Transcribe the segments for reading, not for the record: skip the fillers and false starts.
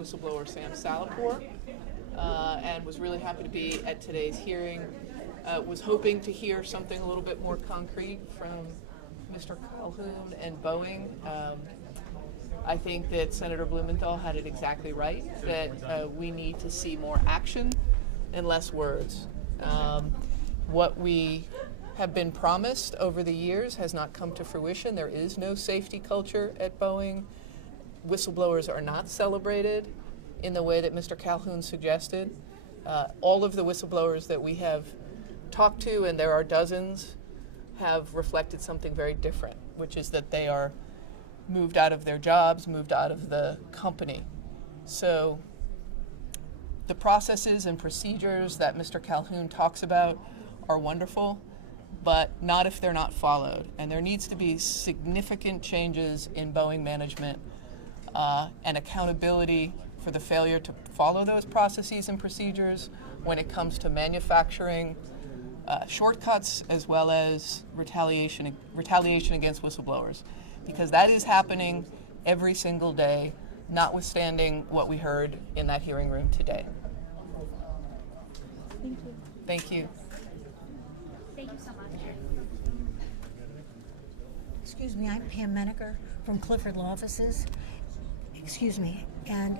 Whistleblower Sam Salapore, and was really happy to be at today's hearing. Was hoping to hear something a little bit more concrete from Mr. Calhoun and Boeing. I think that Senator Blumenthal had it exactly right, that we need to see more action and less words. What we have been promised over the years has not come to fruition. There is no safety culture at Boeing. Whistleblowers are not celebrated in the way that Mr. Calhoun suggested. All of the whistleblowers that we have talked to, and there are dozens, have reflected something very different, which is that they are moved out of their jobs, moved out of the company. So the processes and procedures that Mr. Calhoun talks about are wonderful, but not if they're not followed. And there needs to be significant changes in Boeing management and accountability for the failure to follow those processes and procedures when it comes to manufacturing shortcuts as well as retaliation against whistleblowers, because that is happening every single day, notwithstanding what we heard in that hearing room today. Thank you. Thank you. Thank you so much. Excuse me, I'm Pam Menaker from Clifford Law Offices. Excuse me, and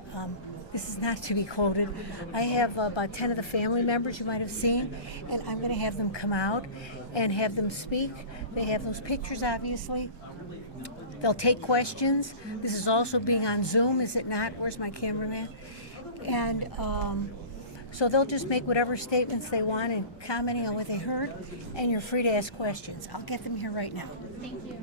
this is not to be quoted. I have about 10 of the family members you might have seen, and I'm going to have them come out and have them speak. They have those pictures, obviously. They'll take questions. This is also being on Zoom, is it not? Where's my cameraman? And so they'll just make whatever statements they want and commenting on what they heard, and you're free to ask questions. I'll get them here right now. Thank you.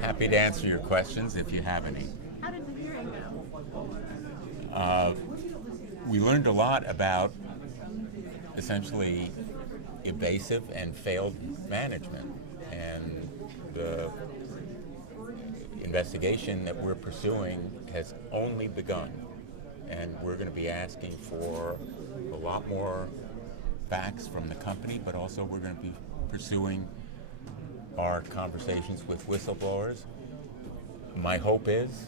Happy to answer your questions if you have any. How did the hearing go? We learned a lot about essentially evasive and failed management, and the investigation that we're pursuing has only begun, and we're going to be asking for a lot more facts from the company, but also we're going to be pursuing our conversations with whistleblowers. My hope is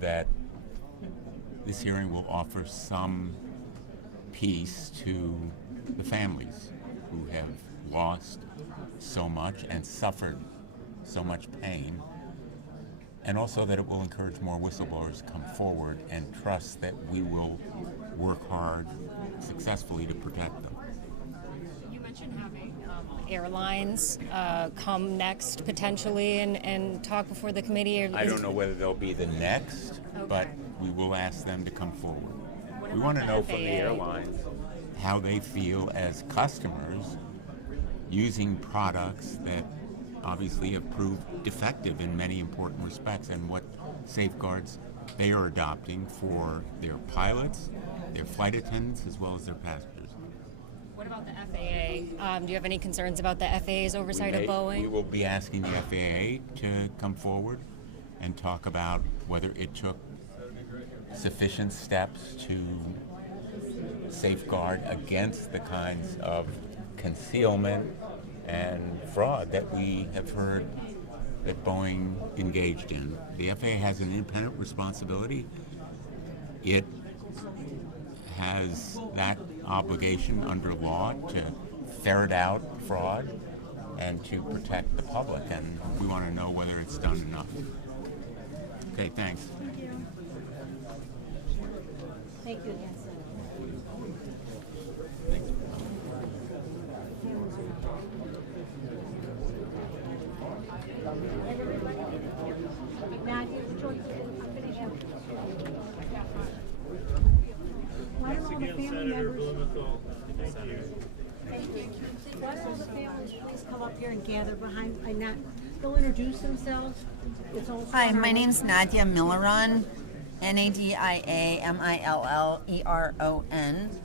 that this hearing will offer some peace to the families who have lost so much and suffered so much pain, and also that it will encourage more whistleblowers to come forward and trust that we will work hard successfully to protect them. You mentioned having airlines come next potentially and talk before the committee. I don't know whether they'll be the next, Okay. but we will ask them to come forward. What We about want to the know from the FAA? airlines how they feel as customers using products that obviously have proved defective in many important respects, and what safeguards they are adopting for their pilots, their flight attendants, as well as their passengers. What about the FAA? Do you have any concerns about the FAA's oversight of We Boeing? will be asking the FAA to come forward and talk about whether it took sufficient steps to safeguard against the kinds of concealment and fraud that we have heard that Boeing engaged in. The FAA has an independent responsibility. It has that obligation under law to ferret out fraud and to protect the public, and we want to know whether it's done enough. Okay, thanks. Thank you. Thank you again. Why don't all the family members, Why don't all the families please come up here and gather behind, they'll introduce themselves. It's also Hi, my name's Nadia Milleron, Nadiamilleron.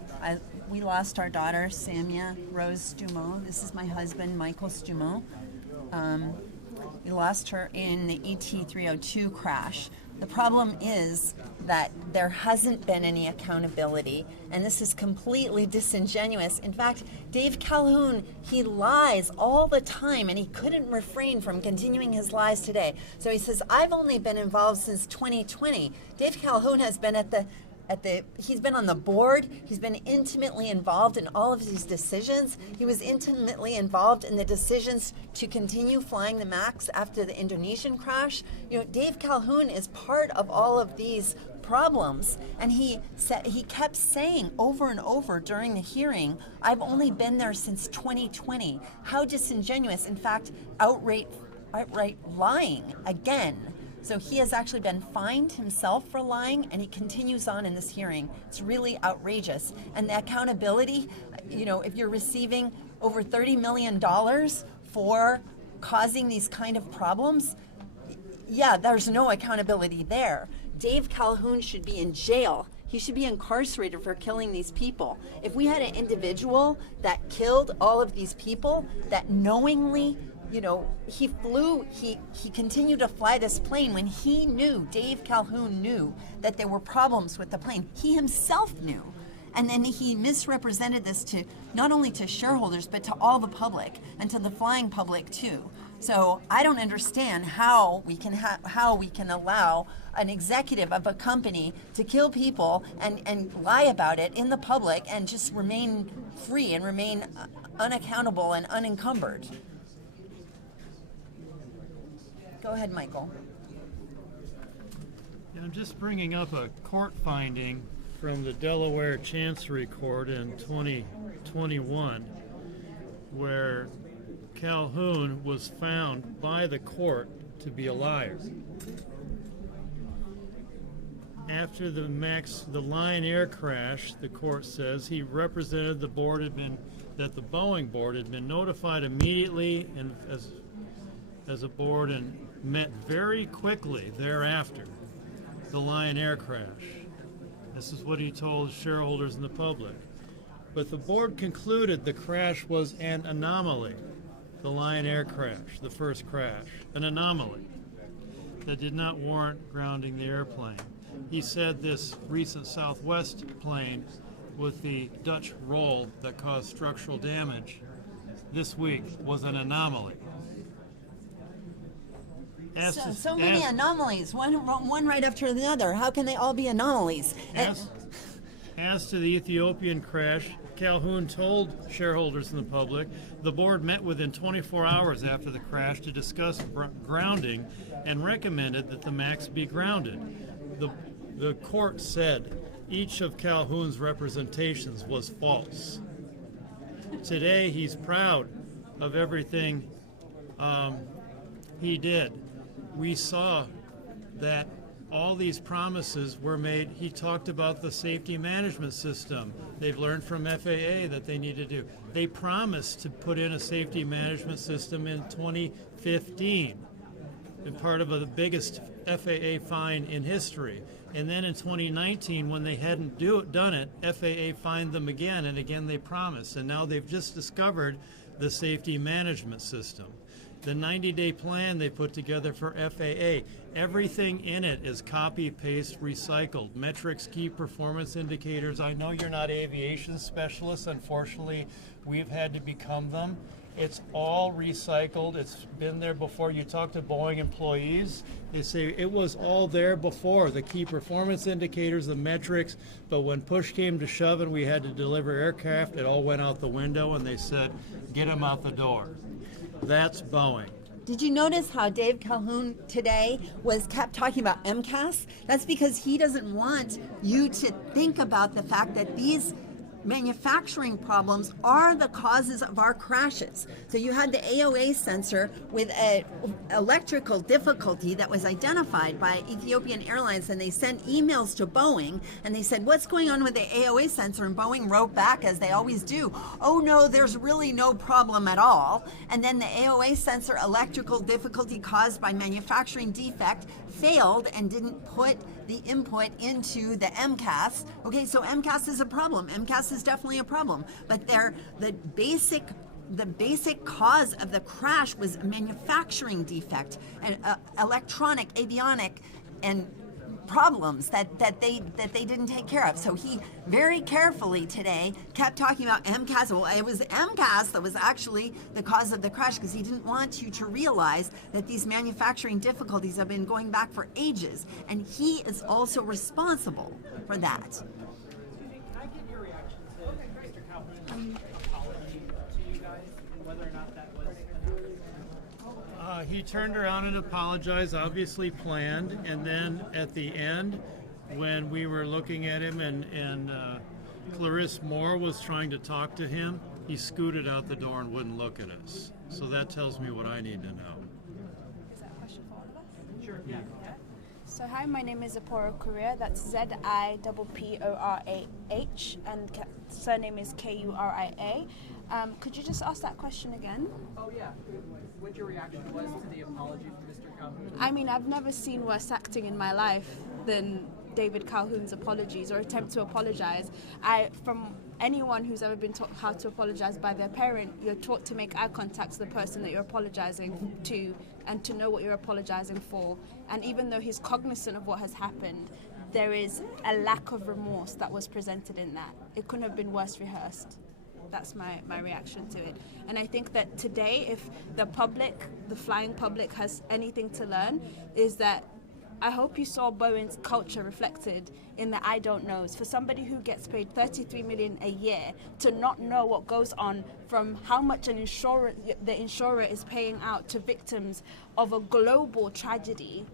We lost our daughter, Samia Rose Stumo. This is my husband, Michael Stumo. We lost her in the ET-302 crash. The problem is that there hasn't been any accountability, and this is completely disingenuous. In fact, Dave Calhoun, he lies all the time, and he couldn't refrain from continuing his lies today. So he says, I've only been involved since 2020. Dave Calhoun has been he's been on the board. He's been intimately involved in all of these decisions. He was intimately involved in the decisions to continue flying the MAX after the Indonesian crash. You know, Dave Calhoun is part of all of these problems, and he kept saying over and over during the hearing, I've only been there since 2020. How disingenuous. In fact, outright lying again. So he has actually been fined himself for lying, and he continues on in this hearing. It's really outrageous. And the accountability, you know, if you're receiving over $30 million for causing these kind of problems, yeah, there's no accountability there. Dave Calhoun should be in jail. He should be incarcerated for killing these people. If we had an individual that killed all of these people, that knowingly, you know, he continued to fly this plane when he knew, Dave Calhoun knew, that there were problems with the plane. He himself knew. And then he misrepresented this to not only to shareholders, but to all the public and to the flying public too. So I don't understand how we can allow an executive of a company to kill people and lie about it in the public and just remain free and remain unaccountable and unencumbered. Go ahead, Michael. Yeah, I'm just bringing up a court finding from the Delaware Chancery Court in 2021, where Calhoun was found by the court to be a liar. After the Lion Air crash, the court says he represented the board that the Boeing board had been notified immediately and as a board and met very quickly thereafter the Lion Air crash. This is what he told shareholders and the public. But the board concluded the crash was an anomaly. The Lion Air crash, the first crash, an anomaly that did not warrant grounding the airplane. He said this recent Southwest plane with the Dutch roll that caused structural damage this week was an anomaly. So many anomalies, one right after the other. How can they all be anomalies? As to the Ethiopian crash, Calhoun told shareholders and the public the board met within 24 hours after the crash to discuss grounding and recommended that the MAX be grounded. The court said each of Calhoun's representations was false. Today he's proud of everything he did. We saw that all these promises were made. He talked about the safety management system. They've learned from FAA that they need to do. They promised to put in a safety management system in 2015, and part of the biggest FAA fine in history. And then in 2019, when they hadn't done it, FAA fined them again, and again they promised. And now they've just discovered the safety management system. The 90-day plan they put together for FAA, everything in it is copy, paste, recycled. Metrics, key performance indicators. I know you're not aviation specialists. Unfortunately, we've had to become them. It's all recycled. It's been there before. You talk to Boeing employees, they say it was all there before, the key performance indicators, the metrics, but when push came to shove and we had to deliver aircraft, it all went out the window and they said, get them out the door. That's Boeing. Did you notice how Dave Calhoun today kept talking about MCAS? That's because he doesn't want you to think about the fact that these manufacturing problems are the causes of our crashes. So you had the AOA sensor with an electrical difficulty that was identified by Ethiopian Airlines, and they sent emails to Boeing and they said, what's going on with the AOA sensor? And Boeing wrote back, as they always do, oh no, there's really no problem at all. And then the AOA sensor electrical difficulty caused by manufacturing defect failed and didn't put the input into the MCAS. Okay, so MCAS is a problem. MCAS is definitely a problem. But the basic cause of the crash was a manufacturing defect, and electronic, avionic, and problems that they didn't take care of. So he very carefully today kept talking about MCAS. Well, it was MCAS that was actually the cause of the crash, because he didn't want you to realize that these manufacturing difficulties have been going back for ages, and he is also responsible for that. Can I get your reaction to Mr. Calhoun's apology to you guys, whether or not that was enough? He turned around and apologized, obviously planned, and then at the end, when we were looking at him and Clarisse Moore was trying to talk to him, he scooted out the door and wouldn't look at us. So that tells me what I need to know. Is that a question for all of us? Sure, yeah. So hi, my name is Zipporah Korea. That's ZIPPORAH, and surname is KURIA. Could you just ask that question again? Oh yeah. What your reaction was to the apology from Mr. Calhoun? I mean, I've never seen worse acting in my life than David Calhoun's apologies or attempt to apologize. From anyone who's ever been taught how to apologize by their parent, you're taught to make eye contact to the person that you're apologizing to and to know what you're apologizing for. And even though he's cognizant of what has happened, there is a lack of remorse that was presented in that. It couldn't have been worse rehearsed. That's my reaction to it. And I think that today, if the public, the flying public, has anything to learn, is that I hope you saw Boeing's culture reflected in the I don't knows. For somebody who gets paid $33 million a year to not know what goes on, from how much the insurer is paying out to victims of a global tragedy,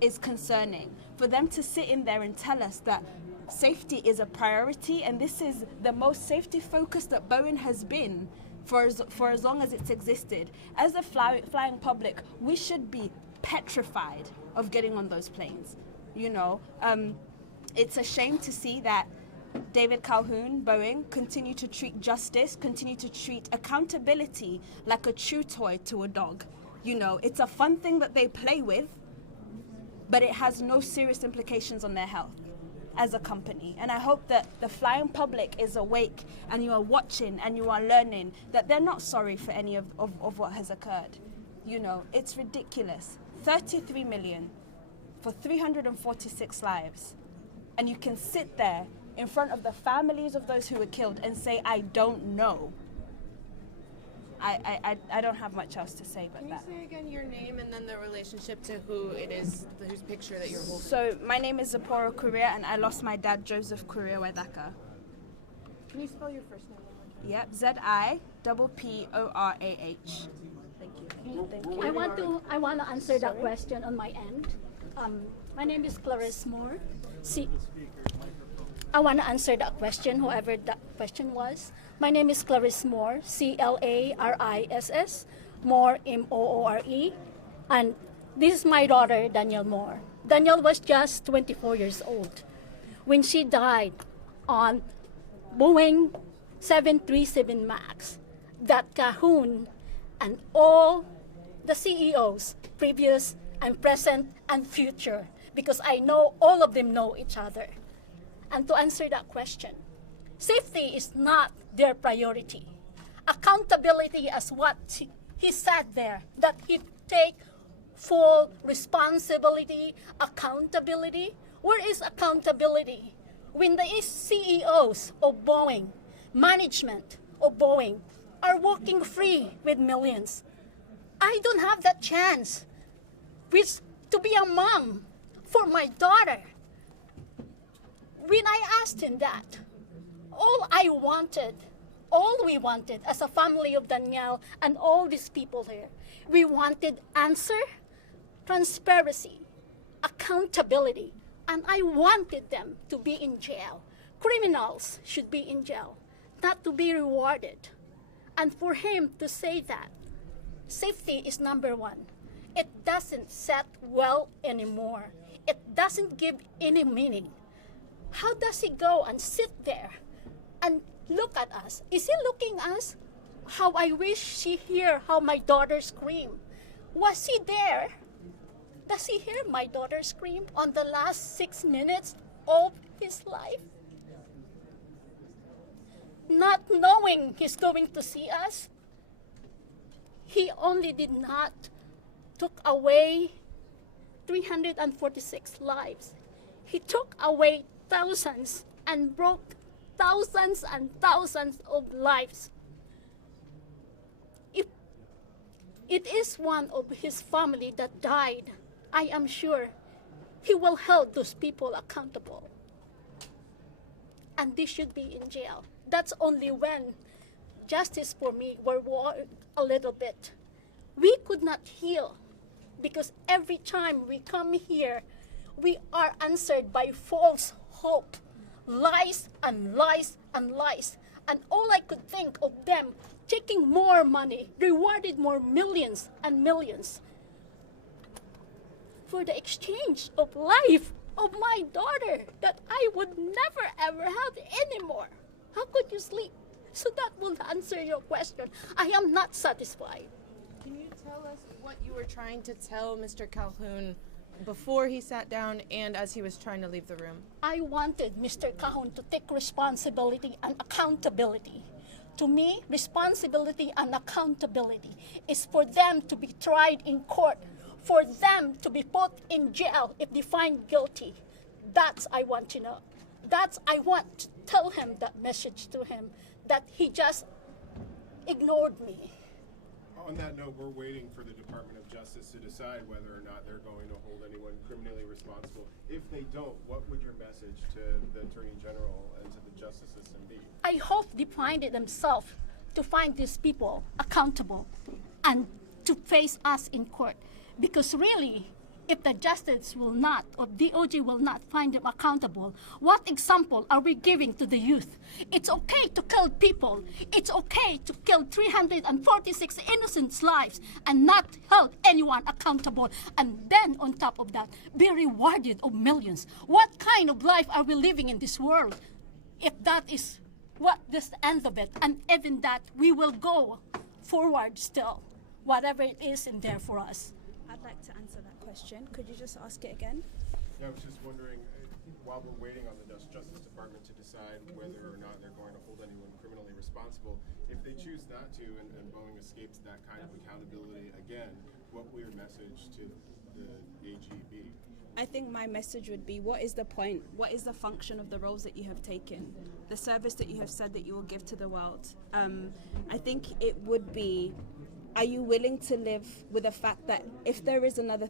is concerning. For them to sit in there and tell us that safety is a priority, and this is the most safety focused that Boeing has been for as long as it's existed. As a flying public, we should be petrified of getting on those planes. You know, it's a shame to see that David Calhoun, Boeing, continue to treat justice, continue to treat accountability like a chew toy to a dog. You know, it's a fun thing that they play with, but it has no serious implications on their health as a company. And I hope that the flying public is awake and you are watching and you are learning that they're not sorry for any of what has occurred. You know, it's ridiculous. 33 million for 346 lives. And you can sit there in front of the families of those who were killed and say, I don't know. I don't have much else to say but that. Can you say again your name and then the relationship to who it is, whose picture that you're holding? So my name is Zipporah Korea, and I lost my dad, Joseph Korea Waidaka. Can you spell your first name? Yep, ZIPPORAH. Thank you. Thank you. I want to answer that question on my end. My name is Clarisse Moore. I want to answer that question, whoever that question was. My name is Clarisse Moore, CLARISS, Moore, MOORE, and this is my daughter, Danielle Moore. Danielle was just 24 years old when she died on Boeing 737 MAX. That Calhoun and all the CEOs, previous and present and future, because I know all of them know each other. And to answer that question, safety is not their priority. Accountability, as what he said there, that he take full responsibility, accountability. Where is accountability? When the CEOs of Boeing, management of Boeing, are walking free with millions. I don't have that chance to be a mom for my daughter. When I asked him that, all we wanted as a family of Danielle and all these people here, we wanted answer, transparency, accountability, and I wanted them to be in jail. Criminals should be in jail, not to be rewarded. And for him to say that, safety is number one. It doesn't set well anymore. It doesn't give any meaning. How does he go and sit there and look at us? Is he looking at us? How I wish she hear how my daughter scream. Was he there? Does he hear my daughter scream on the last 6 minutes of his life? Not knowing he's going to see us, he only did not took away 346 lives. He took away thousands and broke thousands and thousands of lives. If it is one of his family that died, I am sure he will hold those people accountable. And they should be in jail. That's only when justice for me will work a little bit. We could not heal because every time we come here, we are answered by false hope, lies and lies and lies. And all I could think of them taking more money, rewarded more millions and millions for the exchange of life of my daughter that I would never ever have anymore. How could you sleep? So that will answer your question. I am not satisfied. Can you tell us what you were trying to tell Mr. Calhoun before he sat down and as he was trying to leave the room? I wanted Mr. Calhoun to take responsibility and accountability. To me, responsibility and accountability is for them to be tried in court, for them to be put in jail if they find guilty. That's I want to know. That's I want to tell him that message to him, that he just ignored me. On that note, we're waiting for the Department of Justice to decide whether or not they're going to hold anyone criminally responsible. If they don't, what would your message to the Attorney General and to the justice system be? I hope they find it themselves to find these people accountable and to face us in court. Because really, if the justice will not, or DOJ will not find them accountable, what example are we giving to the youth? It's okay to kill people. It's okay to kill 346 innocent lives and not hold anyone accountable. And then on top of that, be rewarded of millions. What kind of life are we living in this world? If that is what this end of it, and even that, we will go forward still, whatever it is in there for us. I'd like to answer that question. Could you just ask it again? Yeah, I was just wondering, while we're waiting on the Justice Department to decide whether or not they're going to hold anyone criminally responsible, if they choose not to and Boeing escapes that kind of accountability again, what will your message to the AG be? I think my message would be, what is the point? What is the function of the roles that you have taken? The service that you have said that you will give to the world? I think it would be, are you willing to live with the fact that if there is another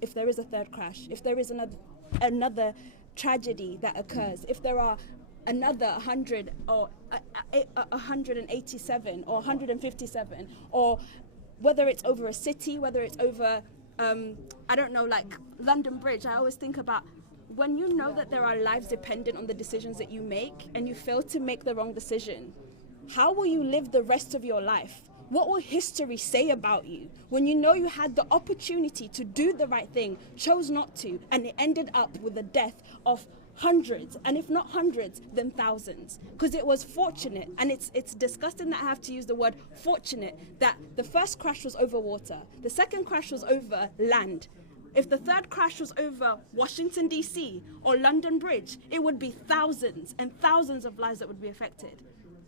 if there is a third crash, if there is another tragedy that occurs, if there are another 100 or 187 or 157, or whether it's over a city, whether it's over, I don't know, like London Bridge, I always think about when you know that there are lives dependent on the decisions that you make and you fail to make the wrong decision, how will you live the rest of your life? What will history say about you when you know you had the opportunity to do the right thing, chose not to, and it ended up with the death of hundreds, and if not hundreds, then thousands? Because it was fortunate, and it's disgusting that I have to use the word fortunate, that the first crash was over water, the second crash was over land. If the third crash was over Washington, D.C. or London Bridge, it would be thousands and thousands of lives that would be affected.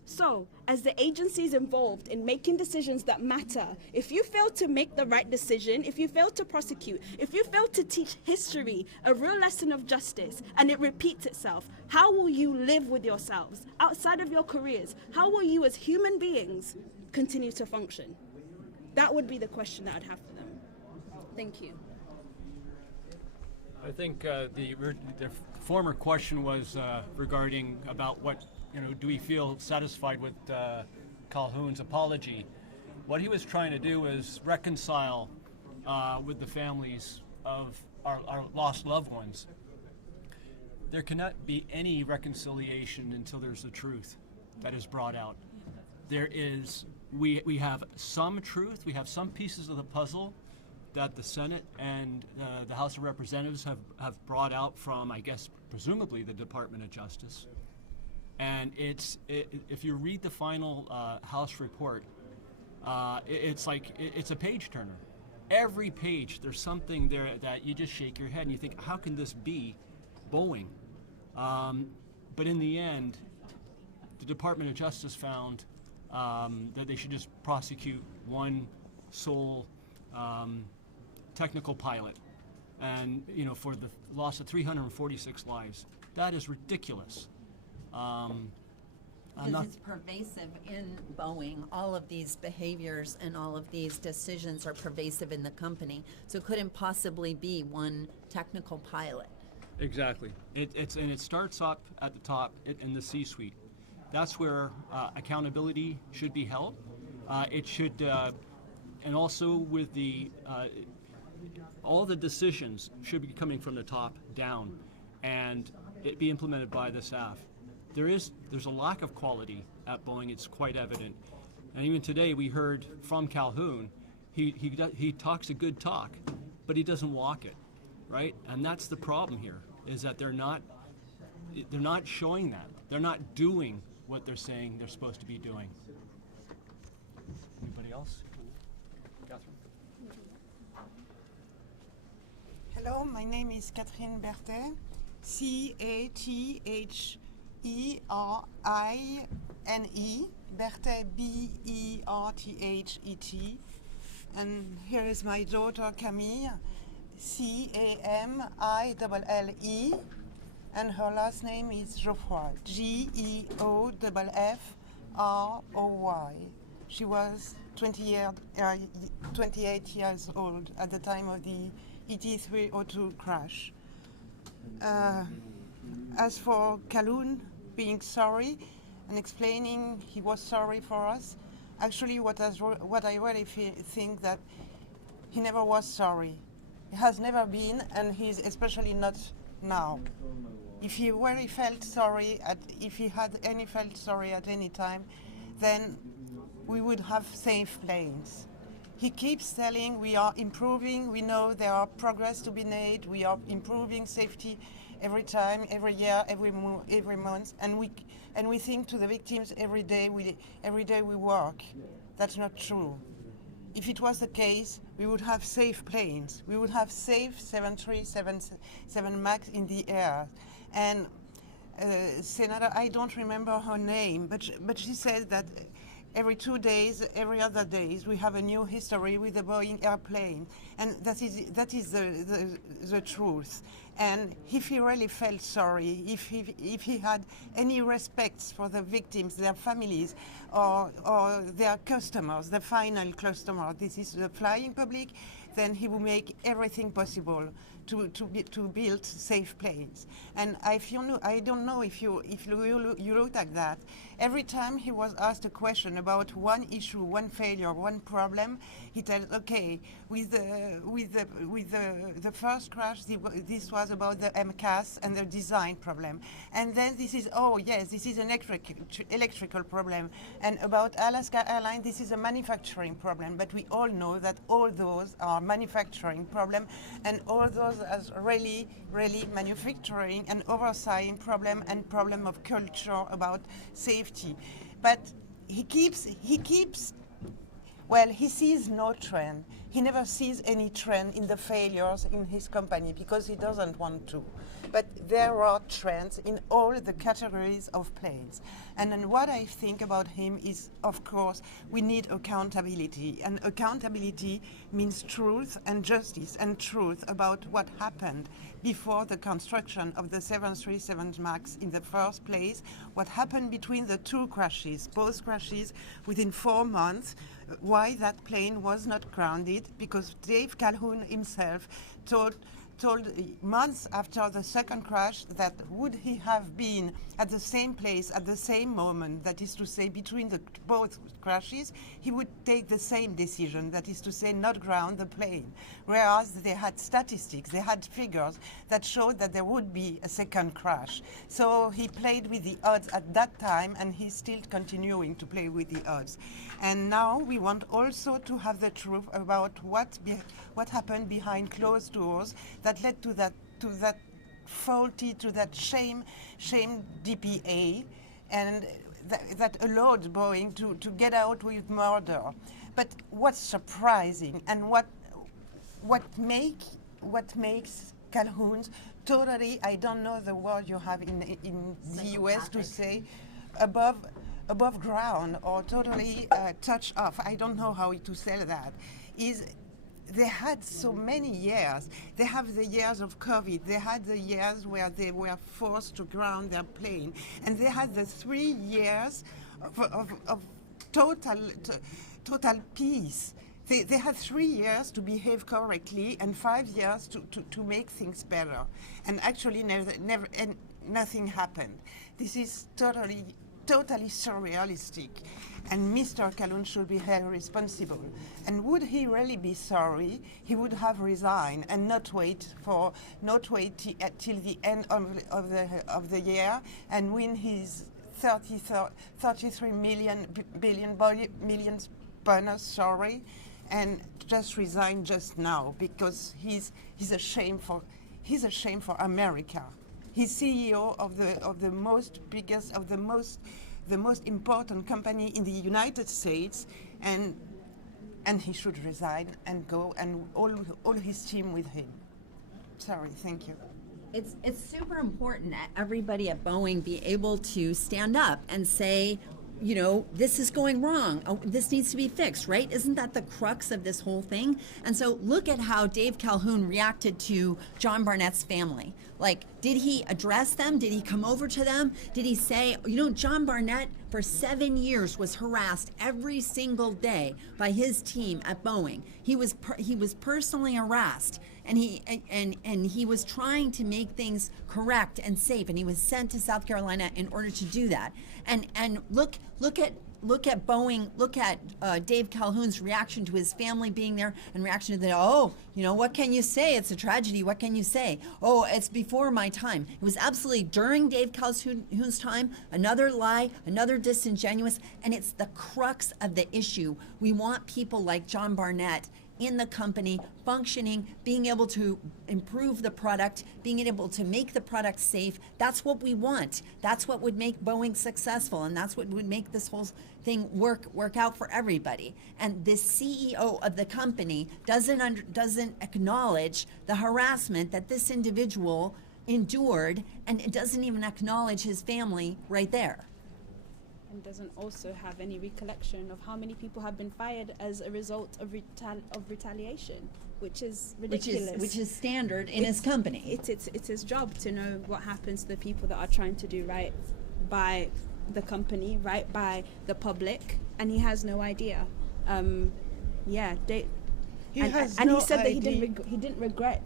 So, as the agencies involved in making decisions that matter, if you fail to make the right decision, if you fail to prosecute, if you fail to teach history a real lesson of justice, and it repeats itself, how will you live with yourselves outside of your careers? How will you as human beings continue to function? That would be the question that I'd have for them. Thank you. I think the former question was regarding about what, do we feel satisfied with Calhoun's apology? What he was trying to do is reconcile with the families of our lost loved ones. There cannot be any reconciliation until there's the truth that is brought out. There is, we have some truth, we have some pieces of the puzzle that the Senate and the House of Representatives have brought out from, I guess, presumably the Department of Justice. And if you read the final House report, it's a page turner. Every page, there's something there that you just shake your head and you think, how can this be Boeing? But in the end, the Department of Justice found that they should just prosecute one sole technical pilot. and for the loss of 346 lives. That is ridiculous. Because it's pervasive in Boeing. All of these behaviors and all of these decisions are pervasive in the company. So it couldn't possibly be one technical pilot. Exactly. It starts up at the top in the C-suite. That's where accountability should be held. It should, and also with all the decisions should be coming from the top down, and it be implemented by the staff. There's a lack of quality at Boeing. It's quite evident, and even today we heard from Calhoun. He talks a good talk, but he doesn't walk it, right? And that's the problem here, is that they're not showing that. They're not doing what they're saying they're supposed to be doing. Anybody else? Catherine. Hello, my name is Catherine Berthet, C-A-T-H-E-R-I-N-E, Berthet, B-E-R-T-H-E-T. And here is my daughter Camille, C-A-M-I-L-L-E, and her last name is Geoffroy, G-E-O-F-F-R-O-Y. She was 28 years old at the time of the ET-302 crash. As for Calhoun being sorry and explaining he was sorry for us, actually what I really think that he never was sorry. He has never been, and he's especially not now. If he really felt sorry, if he had felt sorry at any time, then we would have safe planes. He keeps telling we are improving, we know there are progress to be made, we are improving safety every time, every year, every month, and we think to the victims every day we work. That's not true. If it was the case, we would have safe planes. We would have safe 737 MAX in the air. And Senator, I don't remember her name, but she said that every 2 days, every other days, we have a new history with the Boeing airplane, and that is the truth. And if he really felt sorry, if he had any respect for the victims, their families, or their customers, the final customer, this is the flying public, then he will make everything possible to build safe planes. And I don't know if you looked at that. Every time he was asked a question about one issue, one failure, one problem, he tells, okay, with the first crash, this was about the MCAS and the design problem, and then this is, oh yes, this is an electrical problem, and about Alaska Airlines, this is a manufacturing problem. But we all know that all those are manufacturing problem, and all those as really manufacturing and oversight problem and problem of culture about safety. But he sees no trend. He never sees any trend in the failures in his company because he doesn't want to. But there are trends in all the categories of planes. And then what I think about him is, of course, we need accountability. And accountability means truth and justice and truth about what happened before the construction of the 737 MAX in the first place, what happened between the two crashes, both crashes within 4 months, why that plane was not grounded, because Dave Calhoun himself told months after the second crash that would he have been at the same place at the same moment, that is to say between both crashes, he would take the same decision, that is to say not ground the plane. Whereas they had statistics, they had figures that showed that there would be a second crash. So he played with the odds at that time, and he's still continuing to play with the odds. And now we want also to have the truth about what happened behind closed doors that led to that faulty, to that shame DPA, and that allowed Boeing to get out with murder. But what's surprising and what makes Calhoun totally, I don't know the word you have in the US to say, above ground or totally touch off, I don't know how to say that, is they had so many years. They have the years of COVID. They had the years where they were forced to ground their plane. And they had the 3 years of total peace. They had 3 years to behave correctly and 5 years to make things better. And actually nothing happened. This is totally surrealistic. And Mr. Calhoun should be held responsible. And would he really be sorry? He would have resigned and not wait till the end of the year and win his 33 million bonus. And just resign just now because he's a shame for America. He's CEO of the most important company in the United States, and he should resign and go, and all his team with him. Sorry, thank you. It's super important that everybody at Boeing be able to stand up and say, you know, this is going wrong. Oh, this needs to be fixed, right? Isn't that the crux of this whole thing? And so look at how Dave Calhoun reacted to John Barnett's family. Like, did he address them? Did he come over to them? Did he say, you know, John Barnett for 7 years was harassed every single day by his team at Boeing. He was personally harassed, and he was trying to make things correct and safe, and he was sent to South Carolina in order to do that. And look at Boeing, look at Dave Calhoun's reaction to his family being there and reaction to the, oh, you know, what can you say? It's a tragedy. What can you say? Oh, it's before my time. It was absolutely during Dave Calhoun's time, another lie, another disingenuous, and it's the crux of the issue. We want people like John Barnett in the company, functioning, being able to improve the product, being able to make the product safe. That's what we want. That's what would make Boeing successful, and that's what would make this whole thing work out for everybody. And the CEO of the company doesn't acknowledge the harassment that this individual endured, and it doesn't even acknowledge his family right there. And doesn't also have any recollection of how many people have been fired as a result of retaliation, which is ridiculous. Which is standard in his company. It's his job to know what happens to the people that are trying to do right by the company, right by the public, and he has no idea. He said that he didn't regret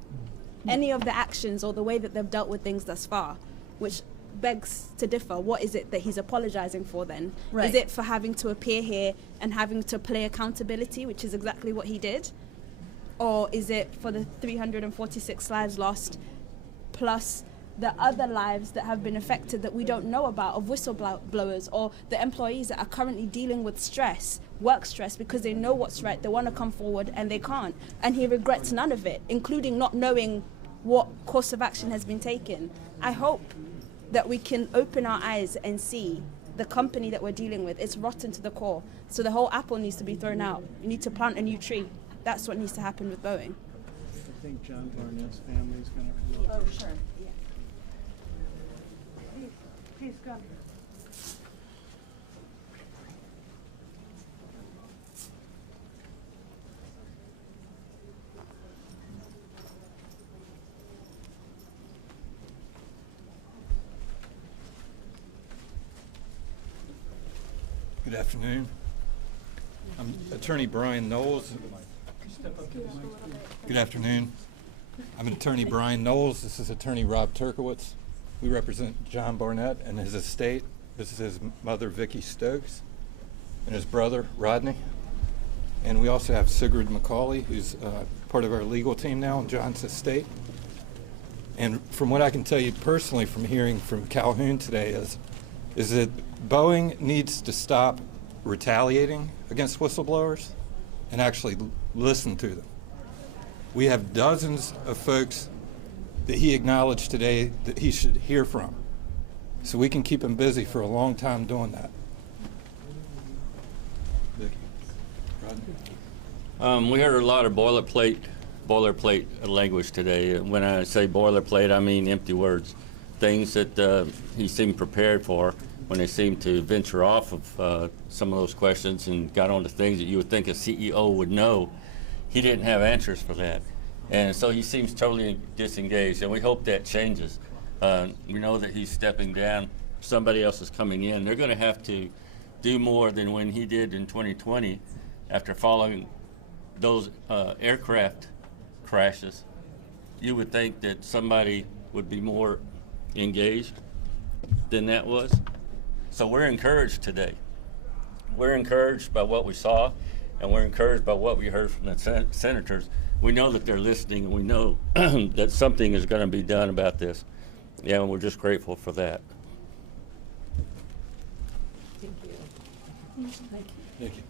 any of the actions or the way that they've dealt with things thus far, which begs to differ. What is it that he's apologizing for then? Right. Is it for having to appear here and having to play accountability, which is exactly what he did? Or is it for the 346 lives lost, plus the other lives that have been affected that we don't know about, of whistleblowers or the employees that are currently dealing with stress, work stress, because they know what's right, they want to come forward and they can't. And he regrets none of it, including not knowing what course of action has been taken. I hope that we can open our eyes and see the company that we're dealing with. It's rotten to the core. So the whole apple needs to be thrown out. You need to plant a new tree. That's what needs to happen with Boeing. I think John Barnett's family is going to... Oh, sure. Yeah. Please come. Good afternoon. I'm Attorney Brian Knowles. Good afternoon. I'm Attorney Brian Knowles. This is Attorney Rob Turkowitz. We represent John Barnett and his estate. This is his mother, Vicki Stokes, and his brother, Rodney. And we also have Sigrid McCauley, who's part of our legal team now in John's estate. And from what I can tell you personally from hearing from Calhoun today is that Boeing needs to stop retaliating against whistleblowers and actually listen to them. We have dozens of folks that he acknowledged today that he should hear from. So we can keep him busy for a long time doing that. Vicki. Rodney? We heard a lot of boilerplate language today. When I say boilerplate, I mean empty words. Things that he seemed prepared for when they seemed to venture off of some of those questions and got onto things that you would think a CEO would know. he didn't have answers for that. And so he seems totally disengaged, and we hope that changes. We know that he's stepping down. Somebody else is coming in. They're going to have to do more than when he did in 2020 after following those aircraft crashes. You would think that somebody would be more engaged than that was. So we're encouraged today. We're encouraged by what we saw, and we're encouraged by what we heard from the senators. We know that they're listening, and we know that something is going to be done about this. Yeah, and we're just grateful for that. Thank you. Thank you.